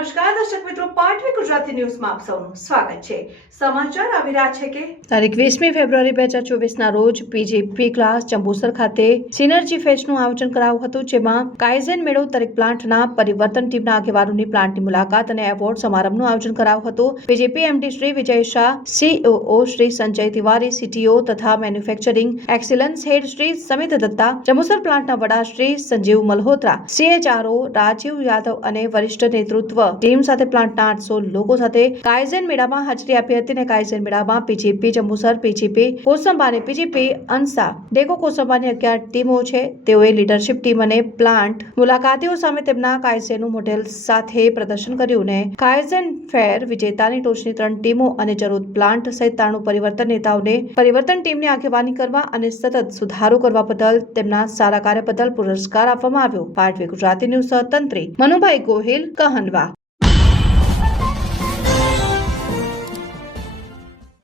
નમસ્કાર દર્શક મિત્રો, પાટવી ગુજરાતી ન્યૂઝમાં આપ સૌનું સ્વાગત છે। સમાચાર આવી રહ્યા છે કે તારીખ 20મી ફેબ્રુઆરી 2024 ના રોજ પીજીપી ક્લાસ જંબુસર ખાતે સિનર્જી ફેસ્ટનું આયોજન કરાયું હતું, જેમાં કાઇઝેન મેળો દરેક પ્લાન્ટના પરિવર્તન ટીમના આગેવાનોની પ્લાન્ટની મુલાકાત અને એવોર્ડ સમારંભનું આયોજન કરાયું હતું। PGP MD Shri Vijay Shah, COO Shri Sanjay Tiwari, CTO તથા મેન્યુફેક્ચરિંગ એક્સિલન્સ હેડ શ્રી સમિત દત્તા, જંબુસર પ્લાન્ટના વડા શ્રી સંજીવ મલ્હોત્રા, સીએચઆરઓ રાજીવ યાદવ અને વરિષ્ઠ નેતૃત્વ ટીમ સાથે પ્લાન્ટના 800 લોકો સાથે કાઇઝેન મેળામાં હાજરી આપી હતી અને કાઇઝેન મેળામાં પીજીપી જંબુસર, પીજીપી કોસંબાની, પીજીપી અંસા, ડેકો કોસંબાની 11 ટીમો છે। તેઓએ લીડરશિપ ટીમ અને પ્લાન્ટ મુલાકાતીઓ સામે તેમના કાઇઝેનનું મોડેલ સાથે પ્રદર્શન કર્યું અને કાઇઝેન ફેર વિજેતાની ટોચની 3 ટીમો અને જરૂર પ્લાન્ટ સહિત 93 પરિવર્તન નેતાઓને પરિવર્તન ટીમની આગેવાની કરવા અને સતત સુધારો કરવા બદલ તેમના સારા કાર્ય બદલ પુરસ્કાર આપવામાં આવ્યો। પાટવી ગુજરાતી ન્યૂઝ સહતંત્રી મનુભાઈ ગોહિલ, કહનવા।